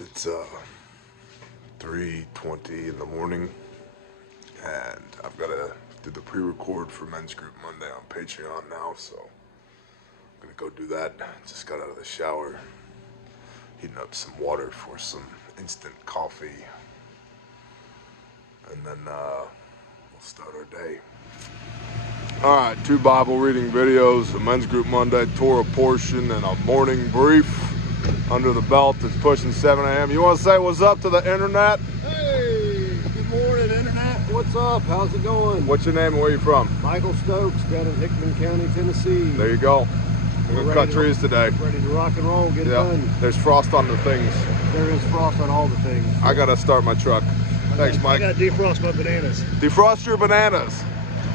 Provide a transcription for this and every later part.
It's 3:20 in the morning, and I've got to do the pre-record for Men's Group Monday on Patreon now, so I'm gonna go do that. Just got out of the shower, heating up some water for some instant coffee, and then we'll start our day. All right, 2 Bible reading videos, a Men's Group Monday, Torah portion, and a morning brief under the belt. It's pushing 7 a.m. You want to say what's up to the internet? Hey, good morning, internet. What's up? How's it going? What's your name and where you from? Michael Stokes, down in Hickman County, Tennessee. There you go. We're going to cut trees today. Ready to rock and roll, get it done. There's frost on the things. There is frost on all the things. I got to start my truck. Thanks, Mike. I got to defrost my bananas. Defrost your bananas.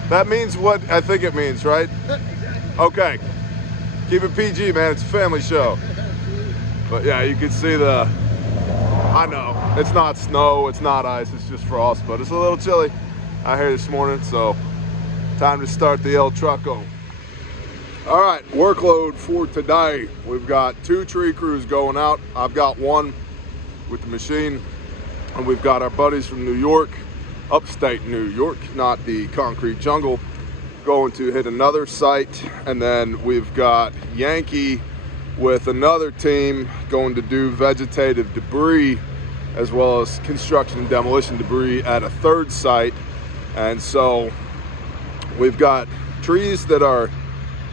That means what I think it means, right? Okay. Keep it PG, man. It's a family show. But yeah, you can see I know, it's not snow, it's not ice, it's just frost, but it's a little chilly out here this morning, so time to start the El Trucko. All right, workload for today. We've got 2 tree crews going out. I've got one with the machine, and we've got our buddies from New York, upstate New York, not the concrete jungle, going to hit another site. And then we've got Yankee with another team going to do vegetative debris as well as construction and demolition debris at a 3rd site. And so we've got trees that are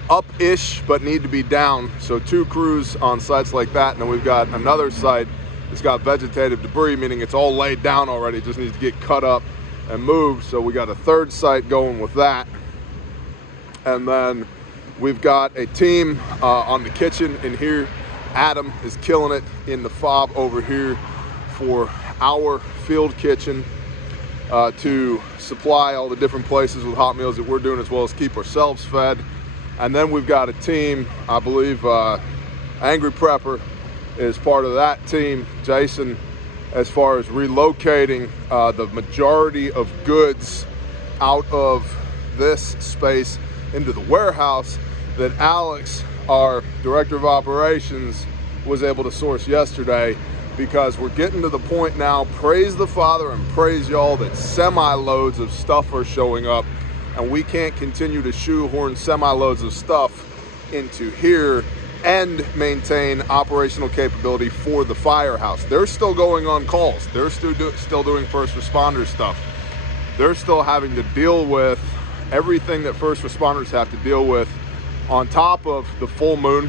up-ish but need to be down, so 2 crews on sites like that. And then we've got another site that's got vegetative debris, meaning it's all laid down already, it just needs to get cut up and moved. So we got a 3rd site going with that. And then we've got a team on the kitchen in here. Adam is killing it in the fob over here for our field kitchen to supply all the different places with hot meals that we're doing, as well as keep ourselves fed. And then we've got a team, I believe Angry Prepper is part of that team, Jason, as far as relocating the majority of goods out of this space into the warehouse that Alex, our director of operations, was able to source yesterday, because we're getting to the point now, praise the Father and praise y'all, that semi-loads of stuff are showing up, and we can't continue to shoehorn semi-loads of stuff into here and maintain operational capability for the firehouse. They're still going on calls. They're still doing first responder stuff. They're still having to deal with everything that first responders have to deal with, on top of the full moon.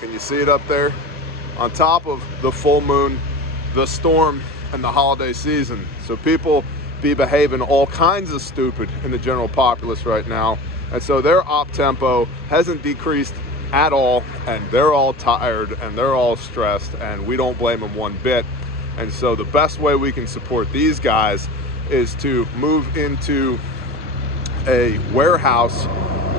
Can you see it up there? On top of the full moon, the storm, and the holiday season. So people be behaving all kinds of stupid in the general populace right now. And so their op tempo hasn't decreased at all, and they're all tired and they're all stressed, and we don't blame them one bit. And so the best way we can support these guys is to move into a warehouse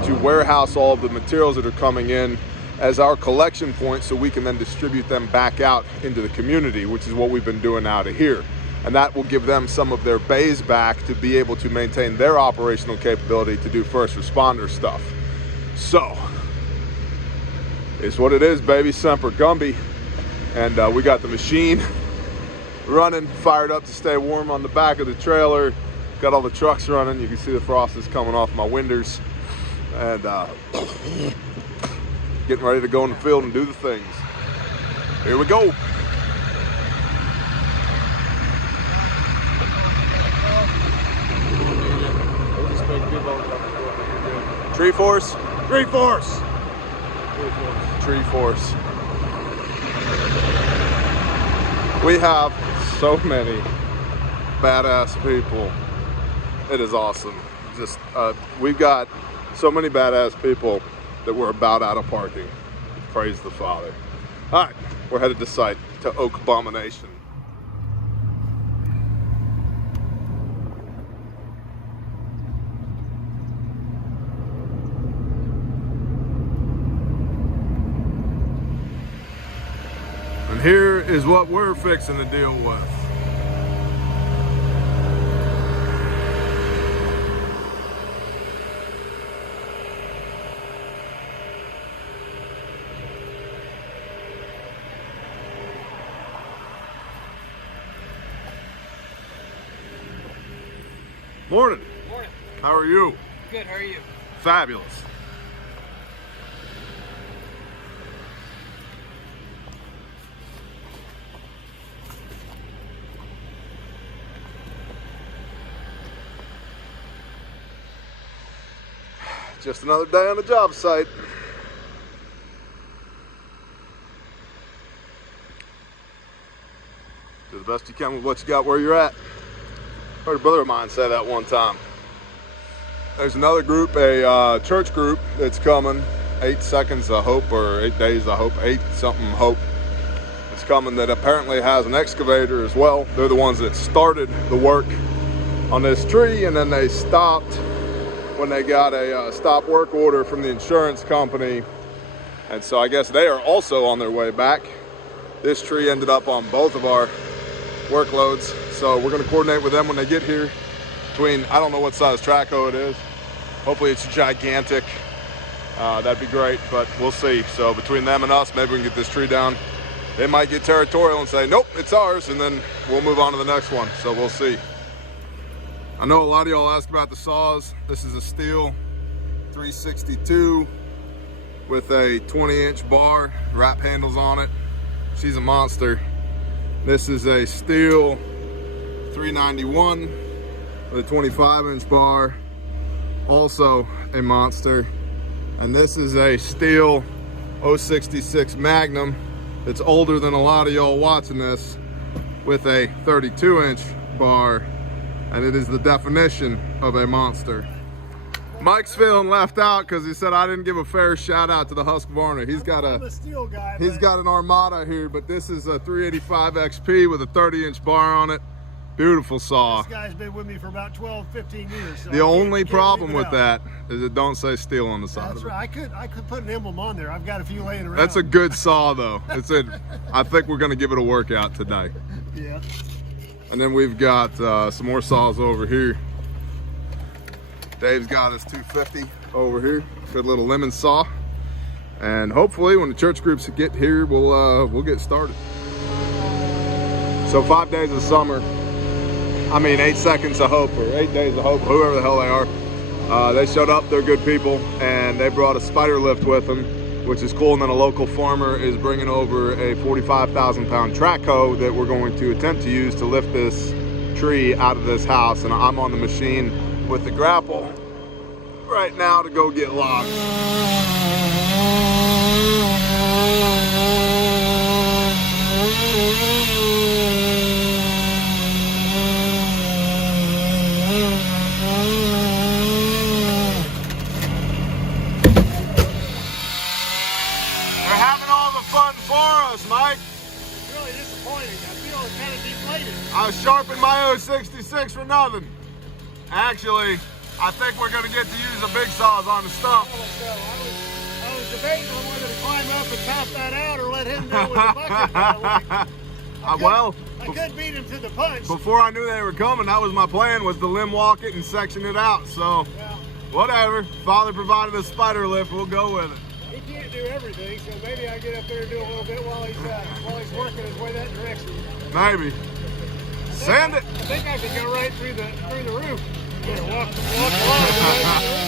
to warehouse all of the materials that are coming in as our collection point, so we can then distribute them back out into the community, which is what we've been doing out of here. And that will give them some of their bays back to be able to maintain their operational capability to do first responder stuff. So it's what it is, baby. Semper Gumby. And we got the machine running, fired up to stay warm on the back of the trailer. Got all the trucks running. You can see the frost is coming off my windows. And getting ready to go in the field and do the things. Here we go. Tree force? Tree force! Tree force. We have so many badass people. It is awesome. Just we've got so many badass people that we're about out of parking. Praise the Father. All right, we're headed to site, to Oak Abomination. And here is what we're fixing to deal with. Morning. Morning. How are you? Good, how are you? Fabulous. Just another day on the job site. Do the best you can with what you got where you're at. Heard a brother of mine say that one time. There's another group, a church group that's coming, 8 Seconds of Hope, or 8 Days of Hope, 8 something hope. It's coming that apparently has an excavator as well. They're the ones that started the work on this tree, and then they stopped when they got a stop work order from the insurance company. And so I guess they are also on their way back. This tree ended up on both of our workloads, so we're going to coordinate with them when they get here. Between, I don't know what size track hoe it is. Hopefully it's gigantic. That'd be great, but we'll see. So between them and us, maybe we can get this tree down. They might get territorial and say, nope, it's ours, and then we'll move on to the next one. So we'll see. I know a lot of y'all ask about the saws. This is a steel 362 with a 20-inch bar, wrap handles on it. She's a monster. This is a steel 391 with a 25-inch bar, also a monster. And this is a steel 066 Magnum that's older than a lot of y'all watching this, with a 32-inch bar, and it is the definition of a monster. Mike's feeling left out because he said I didn't give a fair shout out to the Husqvarna. He's got I'm a steel guy. He's got an Armada here, but this is a 385 XP with a 30-inch bar on it. Beautiful saw. This guy's been with me for about 12, 15 years. So the only problem with that is it don't say steel on the side. That's of it. right. I could put an emblem on there. I've got a few laying around. That's a good saw though. I think we're gonna give it a workout today. Yeah. And then we've got some more saws over here. Dave's got his 250 over here. Good little lemon saw. And hopefully when the church groups get here, we'll get started. So 5 days of summer. 8 Seconds of Hope, or 8 Days of Hope, whoever the hell they are. They showed up, they're good people, and they brought a spider lift with them, which is cool. And then a local farmer is bringing over a 45,000 pound track hoe that we're going to attempt to use to lift this tree out of this house. And I'm on the machine with the grapple right now to go get logged. They're having all the fun for us, Mike. It's really disappointing. I feel it's kind of deflated. I sharpened my 066 for nothing. Actually, I think we're gonna get to use the big saws on the stump. I was debating on whether to climb up and top that out or let him do it with the bucket. I could beat him to the punch. Before I knew they were coming, that was my plan, was to limb walk it and section it out. So, yeah. Whatever. Father provided a spider lift, we'll go with it. He can't do everything, so maybe I get up there and do a little bit while he's working his way that direction. Maybe. Send it. I think I could go right through the roof. Yeah, walk along.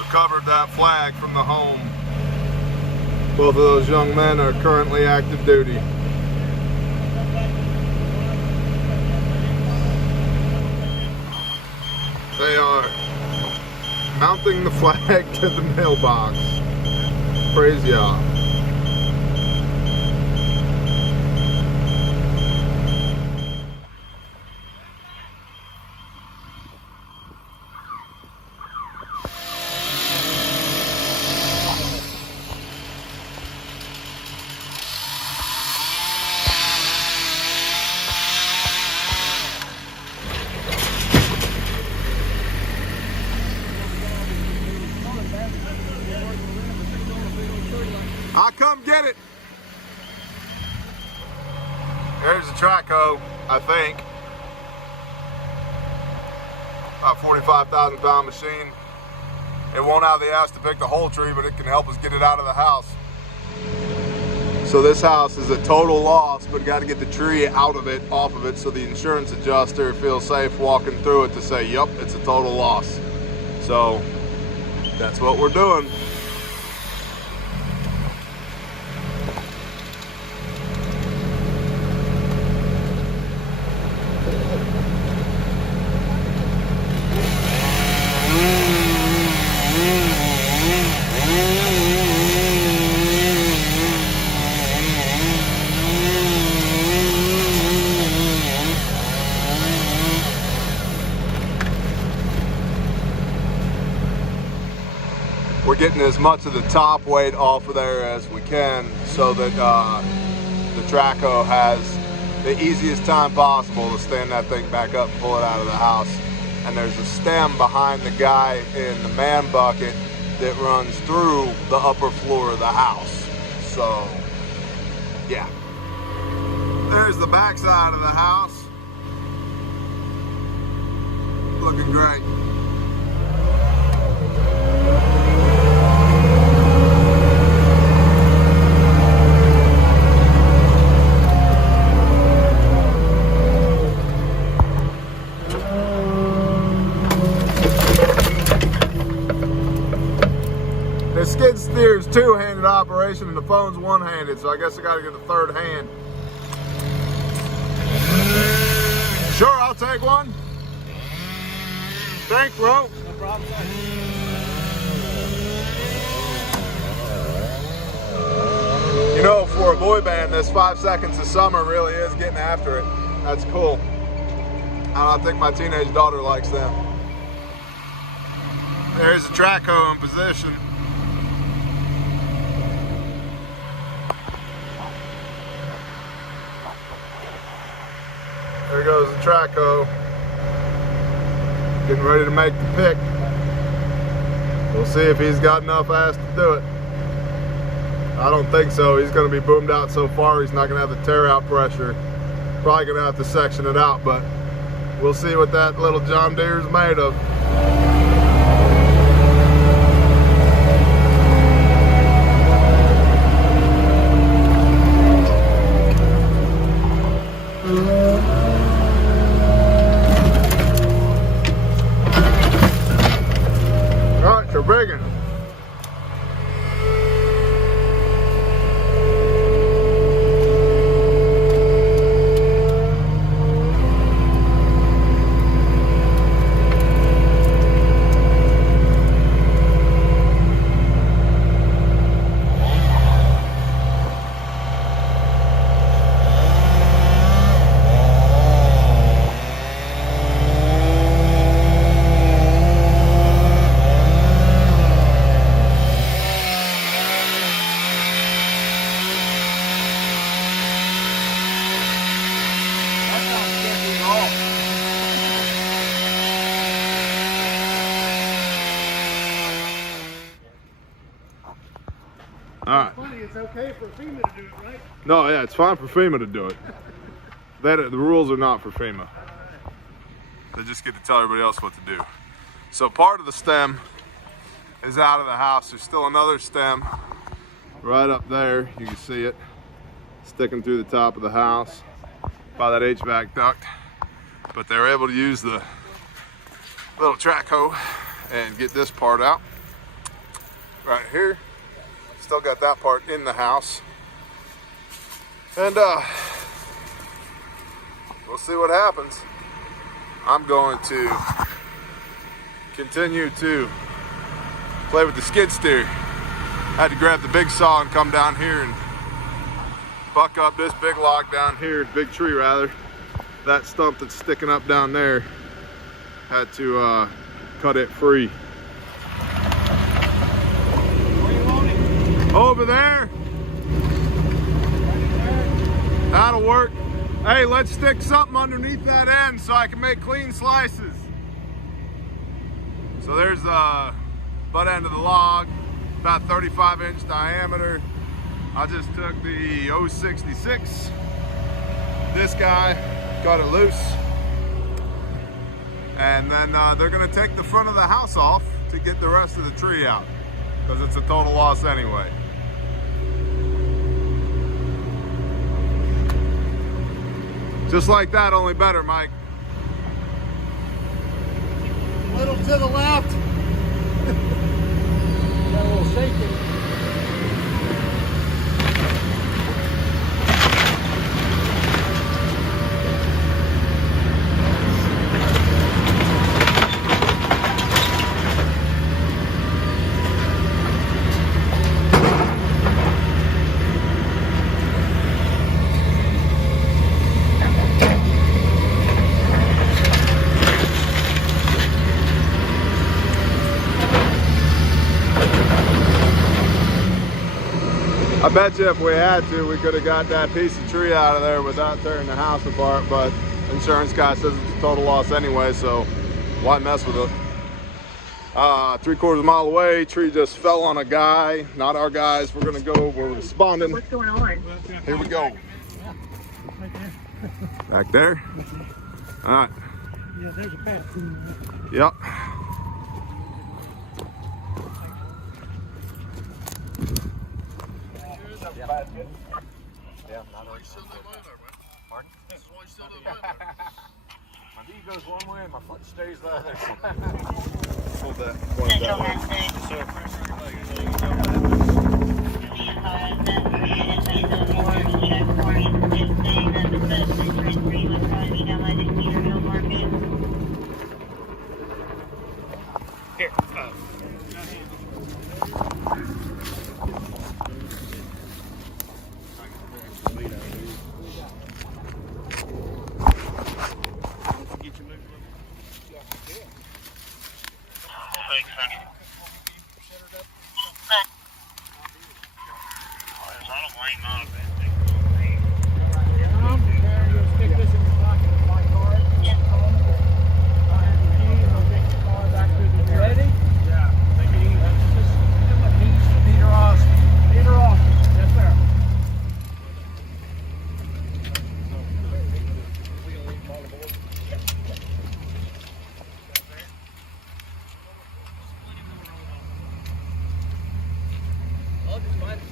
Recovered that flag from the home. Both of those young men are currently active duty. They are mounting the flag to the mailbox. Praise y'all. Here's the track hoe, I think. About 45,000 pound machine. It won't have the ass to pick the whole tree, but it can help us get it out of the house. So this house is a total loss, but got to get the tree out of it, off of it, so the insurance adjuster feels safe walking through it to say, yup, it's a total loss. So that's what we're doing. We're getting as much of the top weight off of there as we can so that the track hoe has the easiest time possible to stand that thing back up and pull it out of the house. And there's a stem behind the guy in the man bucket that runs through the upper floor of the house. So, yeah. There's the back side of the house. Looking great. The skid steer is two-handed operation and the phone's one-handed, so I guess I gotta get the third hand. Sure, I'll take one. Thanks, bro. No problem. You know, for a boy band, this 5 Seconds of Summer really is getting after it. That's cool. And I think my teenage daughter likes them. There's the track hoe in position. There goes the track hoe. Getting ready to make the pick. We'll see if he's got enough ass to do it. I don't think so. He's going to be boomed out so far, he's not going to have the tear out pressure. Probably going to have to section it out, but we'll see what that little John Deere is made of. Rigging. Alright. It's okay for FEMA to do it, right? No, yeah, it's fine for FEMA to do it. The rules are not for FEMA. They just get to tell everybody else what to do. So part of the stem is out of the house. There's still another stem right up there. You can see it sticking through the top of the house by that HVAC duct. But they're able to use the little track hoe and get this part out right here. Still got that part in the house. And we'll see what happens. I'm going to continue to play with the skid steer. I had to grab the big saw and come down here and buck up this big log down here, big tree rather. That stump that's sticking up down there, had to cut it free. Over there. That'll work. Hey, let's stick something underneath that end so I can make clean slices. So there's the butt end of the log, about 35-inch diameter. I just took the 066, this guy, got it loose. And then they're gonna take the front of the house off to get the rest of the tree out, because it's a total loss anyway. Just like that, only better, Mike. A little to the left. Got a little shaking. I bet you if we had to, we could have got that piece of tree out of there without tearing the house apart, but insurance guy says it's a total loss anyway, so why mess with it? 3/4 mile away, tree just fell on a guy, not our guys. We're gonna go, we're responding. What's going on? Here we go. Back there? All right. Yeah, there's a path. Yep. Yeah, not always. Pardon? My knee goes one way and my foot stays the other. Hold that. Point that way. Here.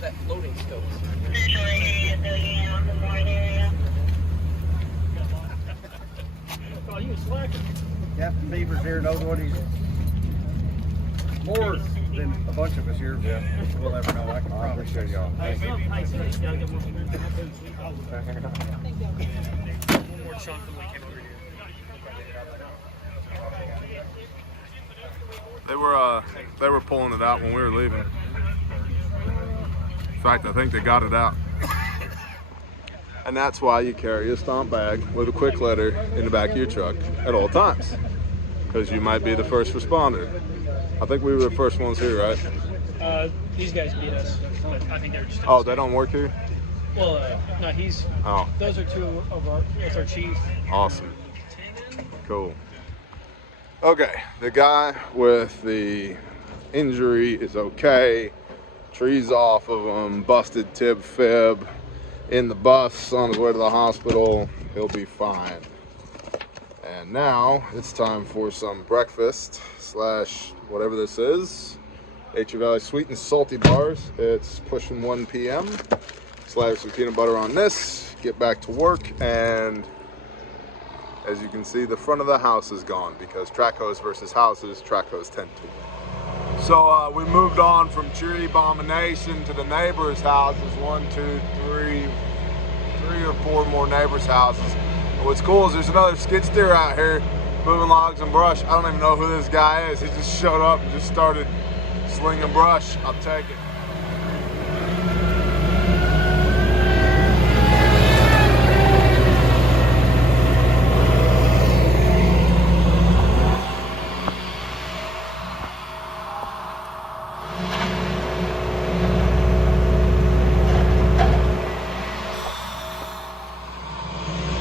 That floating still. Oh, you slacking. Captain Beaver's here, knows what he's more than a bunch of us here. Yeah. We'll never know. I can promise you y'all. One more chunk and we can over here. They were pulling it out when we were leaving. In fact, I think they got it out. And that's why you carry a stomp bag with a quick letter in the back of your truck at all times, because you might be the first responder. I think we were the first ones here, right? These guys beat us, but I think they're just. Oh, they don't work here? Well, no, he's. Oh. Those are two of our. That's our chief. Awesome. Cool. Okay, the guy with the injury is okay. Trees off of him, busted tib fib, in the bus on his way to the hospital. He'll be fine. And now it's time for some breakfast slash whatever this is. Nature Valley sweet and salty bars. It's pushing 1 p.m. Slather some peanut butter on this, get back to work, and as you can see, the front of the house is gone because track hose versus houses, track hose tend to. So we moved on from tree abomination to the neighbors' houses. 1, 2, 3 or 4 more neighbors' houses. And what's cool is there's another skid steer out here moving logs and brush. I don't even know who this guy is. He just showed up and just started slinging brush. I'll take it.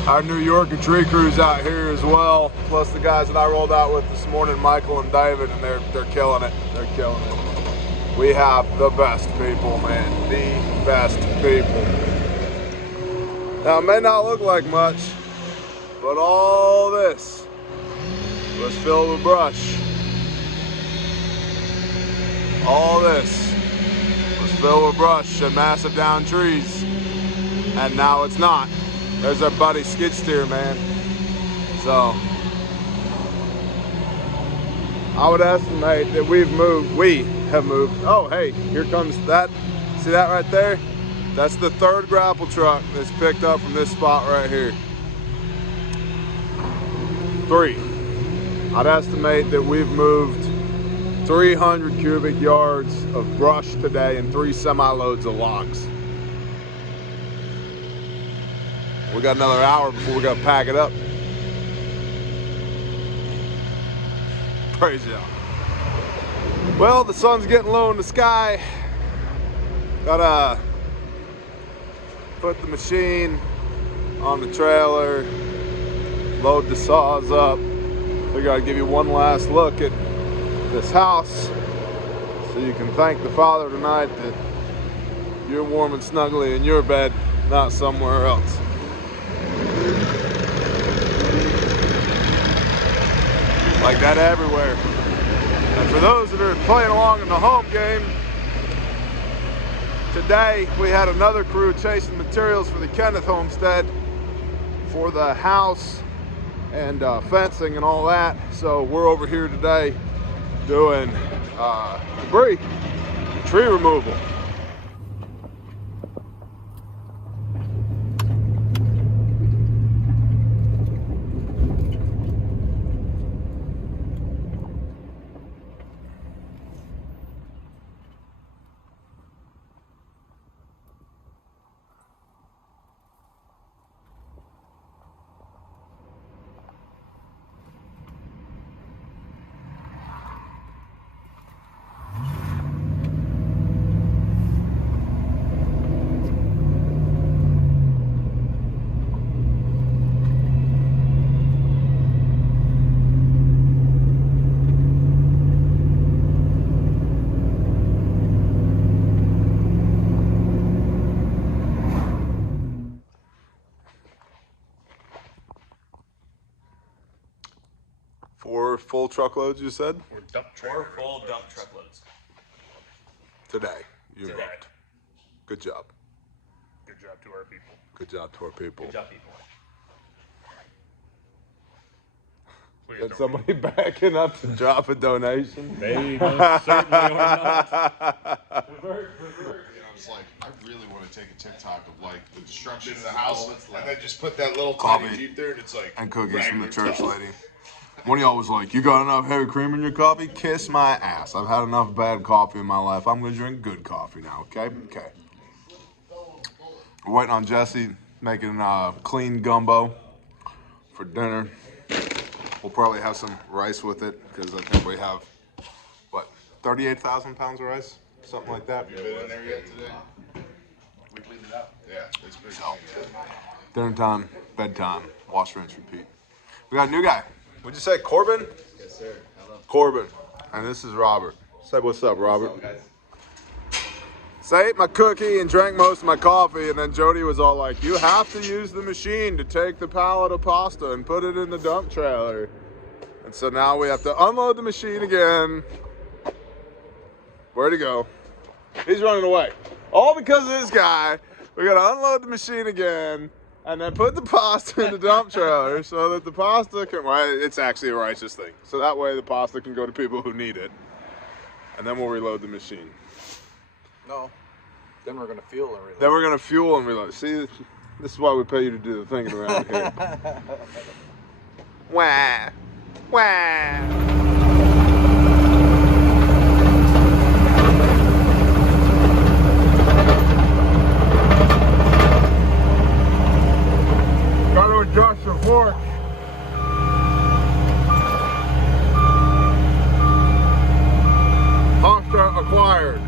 Our New Yorker tree crew's out here as well, plus the guys that I rolled out with this morning, Michael and David, and they're killing it. They're killing it. We have the best people, man. The best people. Now, it may not look like much, But all this was filled with brush. All this was filled with brush and massive down trees. And now it's not. There's our buddy skid steer, man. So I would estimate that we have moved. Oh, hey, here comes that. See that right there? That's the third grapple truck that's picked up from this spot right here. 3. I'd estimate that we've moved 300 cubic yards of brush today and 3 semi-loads of logs. We got another hour before we gotta pack it up. Praise y'all. Well, the sun's getting low in the sky. Gotta put the machine on the trailer, load the saws up. Figure I'd give you one last look at this house so you can thank the Father tonight that you're warm and snuggly in your bed, not somewhere else. Like that everywhere. And for those that are playing along in the home game, today we had another crew chasing materials for the Kenneth homestead for the house and fencing and all that. So we're over here today doing debris, tree removal. Four full truckloads, you said? Or dump Four trailer. full dump truckloads. Today. You Today. moved. Good job. Good job to our people. Good job to our people. Good job, people. Please Got don't somebody backing up to drop a donation? They most certainly are not. I was like, I really want to take a TikTok of like the destruction of the house, and then just put that little tiny Coffee. Jeep there, and it's like And cookies from the regular church stuff. lady. One of y'all was like, you got enough heavy cream in your coffee? Kiss my ass. I've had enough bad coffee in my life. I'm going to drink good coffee now, okay? Okay. We're waiting on Jesse making clean gumbo for dinner. We'll probably have some rice with it because I think we have, what, 38,000 pounds of rice? Something like that. You been in there yet today? We cleaned it out. Yeah, it's pretty cool. Dinner time, bedtime, wash, rinse, repeat. We got a new guy. What'd you say, Corbin? Yes, sir. Hello. Corbin. And this is Robert. Say what's up, Robert. So I ate my cookie and drank most of my coffee, and then Jody was all like, you have to use the machine to take the pallet of pasta and put it in the dump trailer. And so now we have to unload the machine again. Where'd he go? He's running away. All because of this guy. We gotta unload the machine again and then put the pasta in the dump trailer so that the pasta can, well, it's actually a righteous thing. So that way the pasta can go to people who need it. And then we'll reload the machine. No. Then we're gonna fuel and reload. Then we're gonna fuel and reload. See, this is why we pay you to do the thinking around here. Wah, wah. Got to adjust the fork. Pasta acquired.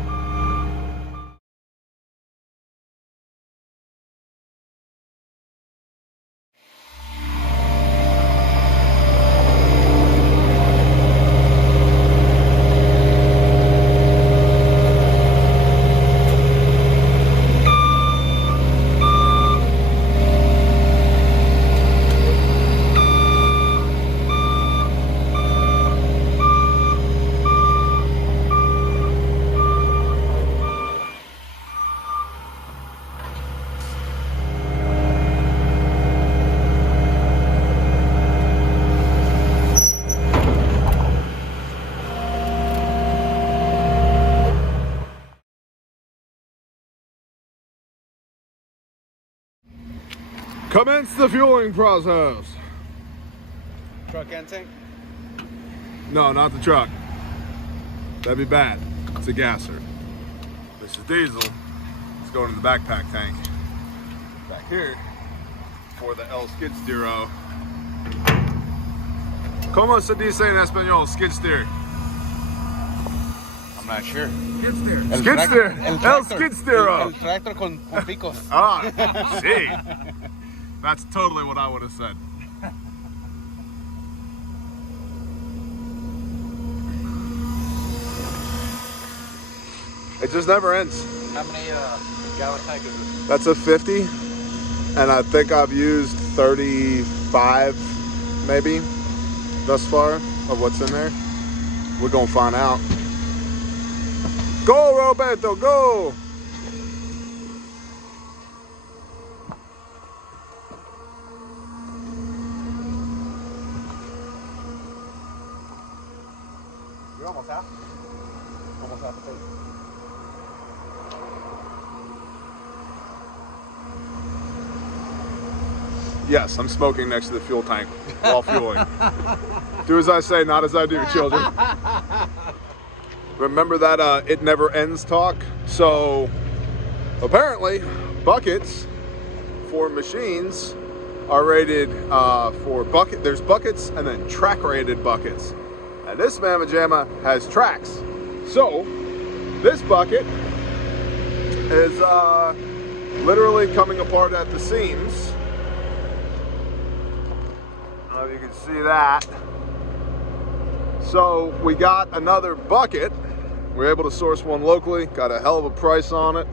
Commence the fueling process. Truck and tank? No, not the truck. That'd be bad. It's a gasser. This is diesel. It's going in the backpack tank. Back here for the El skid steero. ¿Cómo se dice en español skid steer? I'm not sure. Skid steer. Skid steer. El skid steero. El tractor con picos. Ah, see. That's totally what I would have said. It just never ends. How many gallon tank is this? That's a 50, and I think I've used 35 maybe thus far of what's in there. We're gonna find out. Go, Roberto, go! You're almost half. Almost half the tank. Yes, I'm smoking next to the fuel tank while fueling. Do as I say, not as I do, children. Remember that it never ends talk? So apparently buckets for machines are rated for bucket. There's buckets and then track rated buckets. And this Mamma Jamma has tracks. So this bucket is literally coming apart at the seams. I don't know if you can see that. So we got another bucket. We were able to source one locally, got a hell of a price on it.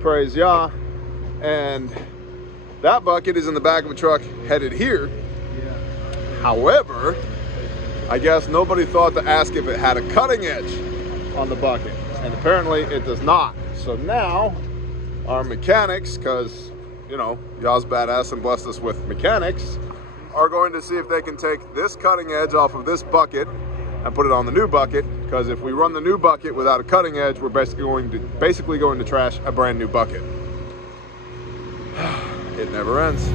Praise Yah. And that bucket is in the back of a truck headed here. However, I guess nobody thought to ask if it had a cutting edge on the bucket. And apparently it does not. So now our mechanics, because, you know, Yah's badass and blessed us with mechanics, are going to see if they can take this cutting edge off of this bucket and put it on the new bucket, because if we run the new bucket without a cutting edge, we're basically going to trash a brand new bucket. It never ends.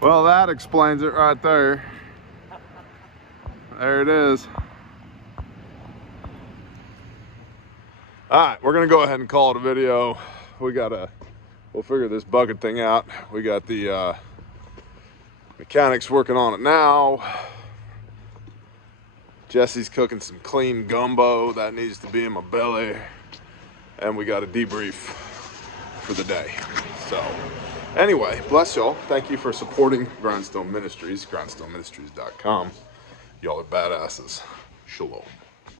Well, that explains it right there. There it is. All right, we're gonna go ahead and call it a video. We'll figure this bucket thing out. We got the mechanics working on it now. Jesse's cooking some clean gumbo that needs to be in my belly. And we got a debrief for the day. So anyway, bless y'all. Thank you for supporting Grindstone Ministries, grindstoneministries.com. Y'all are badasses. Shalom.